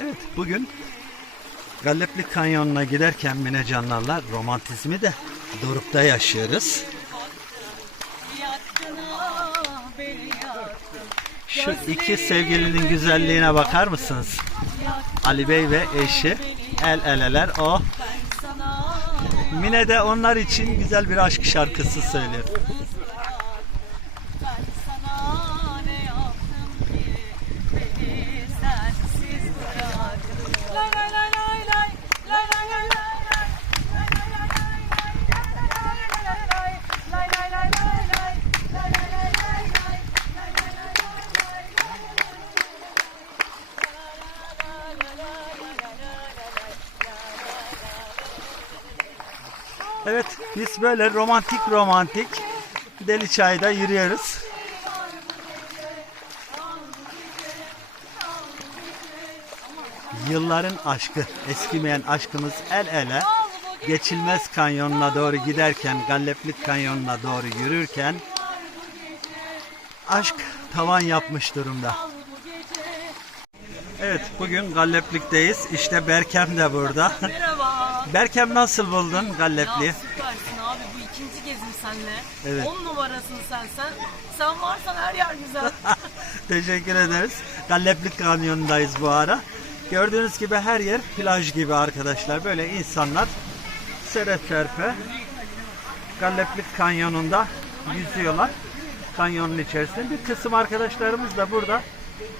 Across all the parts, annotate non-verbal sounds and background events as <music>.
Evet bugün Gallepli Kanyonu'na giderken Mine Canlar'la romantizmi de Doruk'ta yaşıyoruz. Şu iki sevgilinin güzelliğine bakar mısınız? Ali Bey ve eşi el eleler o. Mine de onlar için güzel bir aşk şarkısı söylüyor. Evet biz böyle romantik romantik Deli Çay'da yürüyoruz. Yılların aşkı, eskimeyen aşkımız el ele geçilmez kanyonuna doğru giderken, Galleplik kanyonuna doğru yürürken aşk tavan yapmış durumda. Evet bugün Galleplik'teyiz. İşte Berkem de burada. Berkem nasıl buldun Gallepli'yi? Ya süpersin abi bu ikinci gezim senle. Evet. On numarasın sen sen. Sen varsan her yer güzel. <laughs> Teşekkür ederiz. Galleplik Kanyonu'ndayız bu ara. Gördüğünüz gibi her yer plaj gibi arkadaşlar. Böyle insanlar sere serpe Galleplik Kanyonu'nda yüzüyorlar. Kanyonun içerisinde. Bir kısım arkadaşlarımız da burada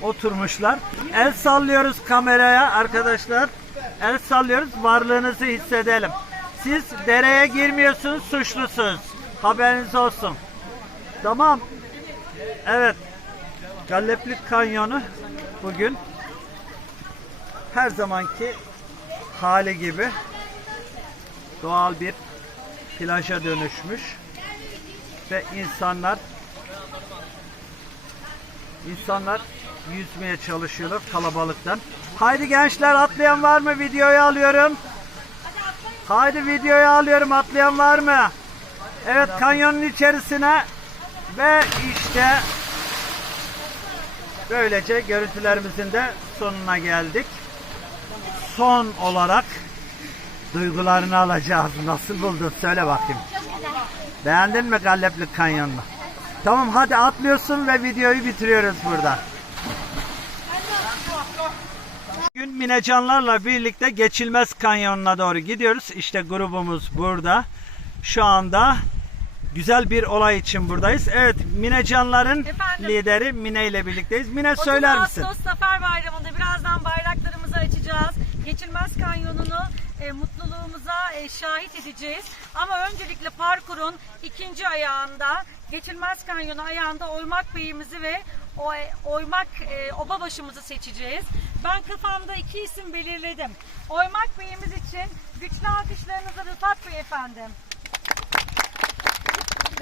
oturmuşlar. El sallıyoruz kameraya arkadaşlar. El sallıyoruz. Varlığınızı hissedelim. Siz dereye girmiyorsunuz, suçlusunuz. Haberiniz olsun. Tamam. Evet. Galleplik Kanyonu bugün her zamanki hali gibi doğal bir plaja dönüşmüş ve insanlar insanlar yüzmeye çalışıyorlar kalabalıktan. Haydi gençler atlayan var mı? Videoyu alıyorum. Haydi videoyu alıyorum. Atlayan var mı? Evet kanyonun içerisine ve işte böylece görüntülerimizin de sonuna geldik. Son olarak duygularını alacağız. Nasıl buldun? Söyle bakayım. Beğendin mi Galleplik Kanyonu'nu? Tamam hadi atlıyorsun ve videoyu bitiriyoruz burada. Bugün Minecanlarla birlikte Geçilmez Kanyonu'na doğru gidiyoruz. İşte grubumuz burada. Şu anda güzel bir olay için buradayız. Evet Minecanların Efendim? lideri Mine ile birlikteyiz. Mine 30 söyler misin? Ağustos Zafer Bayramı'nda birazdan bayraklarımızı açacağız. Geçilmez Kanyonu'nu e, mutluluğumuza e, şahit edeceğiz. Ama öncelikle parkurun ikinci ayağında, Geçilmez Kanyonu ayağında Oymak Bey'imizi ve o, Oymak e, Obabaşımızı seçeceğiz. Ben kafamda iki isim belirledim. Oymak Bey'imiz için güçlü alkışlarınızla Rıfat Bey efendim.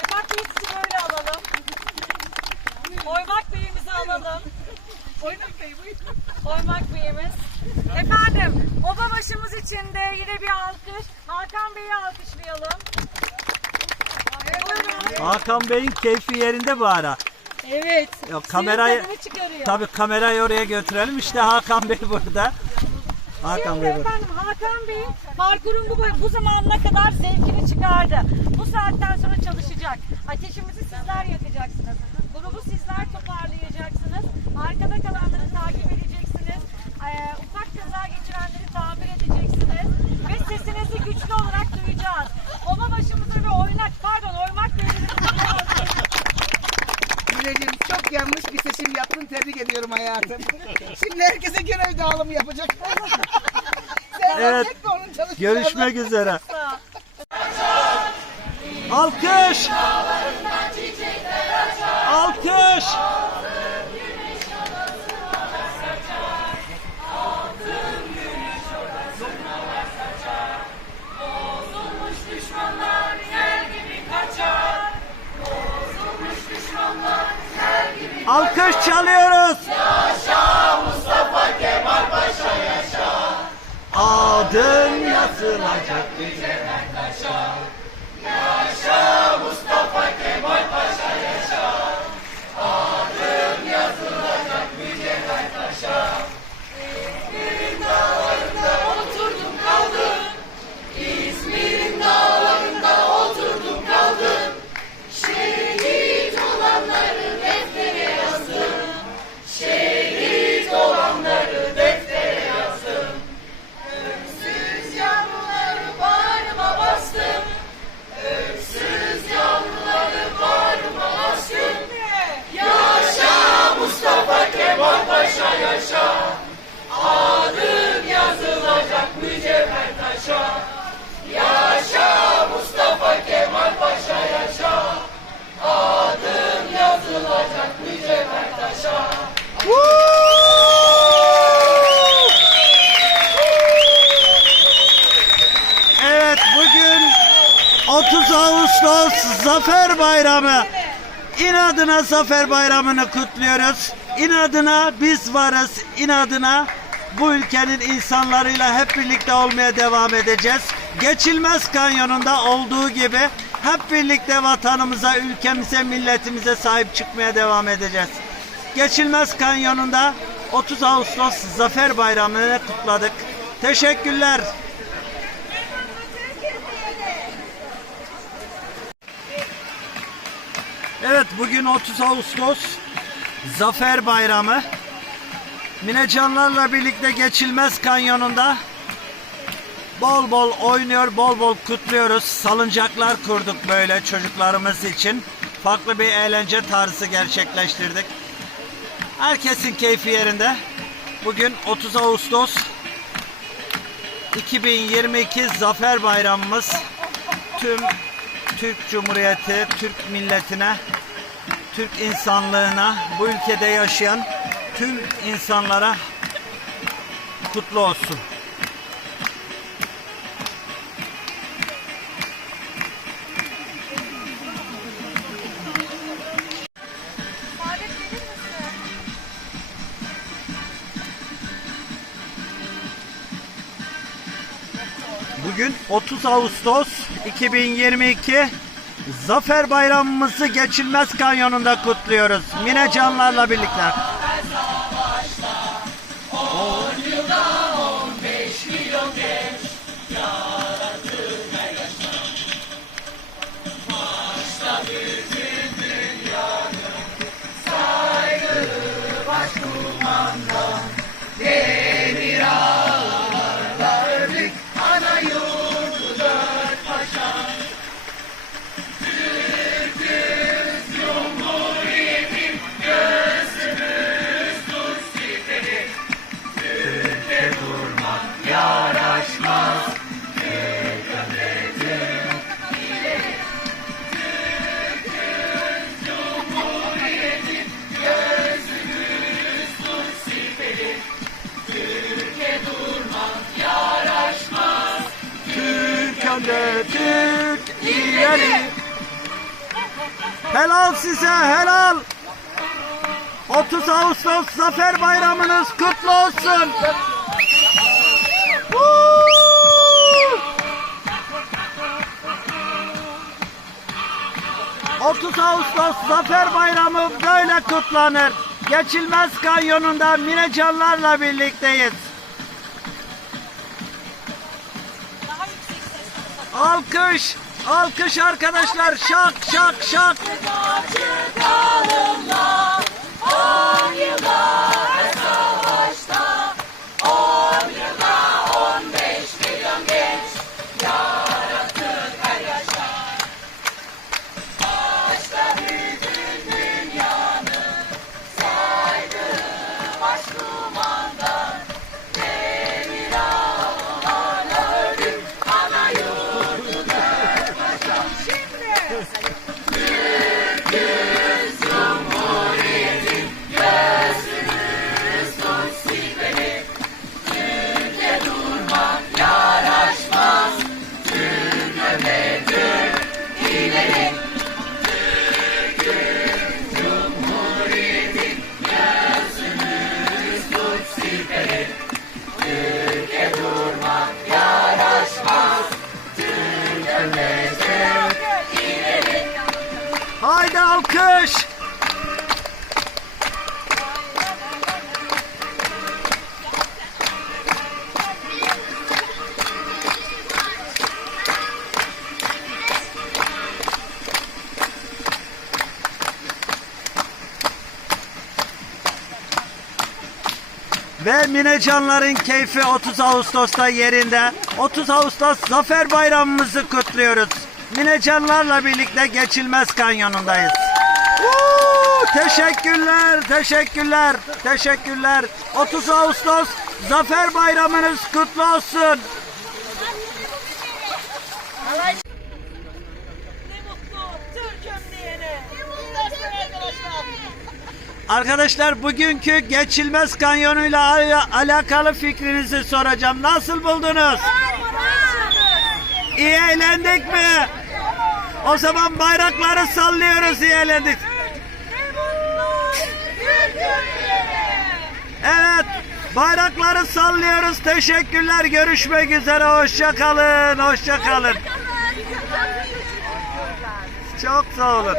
Rıfat Bey sizi böyle alalım. Oymak Bey'imizi alalım. Oymak Bey buyurun. Oymak Bey'imiz. Efendim, oba başımız için de yine bir alkış. Hakan Bey'i alkışlayalım. Hakan Bey'in keyfi yerinde bu ara. Evet. Yok, kamerayı-. Tabii kamerayı oraya götürelim. İşte Hakan Bey burada. Hakan Bey burada. efendim Hakan Bey parkurun bu, bu zamanına kadar zevkini çıkardı. Bu saatten sonra yanlış bir seçim yaptın. Tebrik ediyorum hayatım. Şimdi herkese görev dağılımı yapacak. Sen Evet. onun çalışacağını. Görüşmek üzere. Alkış! Alkış! Alkış çalıyoruz. Yaşa Mustafa Kemal Paşa yaşa. Adın yazılacak Ağustos İnadına Zafer Bayramı'nı kutluyoruz. İnadına biz varız. İnadına bu ülkenin insanlarıyla hep birlikte olmaya devam edeceğiz. Geçilmez kanyonunda olduğu gibi hep birlikte vatanımıza, ülkemize, milletimize sahip çıkmaya devam edeceğiz. Geçilmez kanyonunda 30 Ağustos Zafer Bayramı'nı kutladık. Teşekkürler. Evet bugün 30 Ağustos Zafer Bayramı. Minecanlarla birlikte Geçilmez Kanyonu'nda bol bol oynuyor, bol bol kutluyoruz. Salıncaklar kurduk böyle çocuklarımız için. Farklı bir eğlence tarzı gerçekleştirdik. Herkesin keyfi yerinde. Bugün 30 Ağustos 2022 Zafer Bayramımız. Tüm Türk Cumhuriyeti, Türk milletine, Türk insanlığına, bu ülkede yaşayan tüm insanlara kutlu olsun. Bugün 30 Ağustos 2022 Zafer Bayramımızı Geçilmez Kanyonu'nda kutluyoruz. Mine Canlar'la birlikte. Helal size helal. 30 Ağustos Zafer Bayramınız kutlu olsun. 30 Ağustos Zafer Bayramı böyle kutlanır. Geçilmez Kanyonu'nda Minecanlarla birlikteyiz. Alkış, alkış arkadaşlar. Şak, şak, şak. Haydi alkış. Ve Minecanların keyfi 30 Ağustos'ta yerinde. 30 Ağustos Zafer Bayramımızı kutluyoruz. Minecanlarla birlikte Geçilmez Kanyonu'ndayız. Woo! Teşekkürler, teşekkürler, teşekkürler. 30 Ağustos Zafer Bayramınız kutlu olsun. Ne mutlu Türk'üm diyene. Arkadaşlar bugünkü Geçilmez Kanyonu'yla al- alakalı fikrinizi soracağım. Nasıl buldunuz? İyi eğlendik mi? O zaman bayrakları sallıyoruz diyelendik. Evet. Bayrakları sallıyoruz. Teşekkürler. Görüşmek üzere. Hoşça kalın. Hoşça kalın. Çok sağ olun.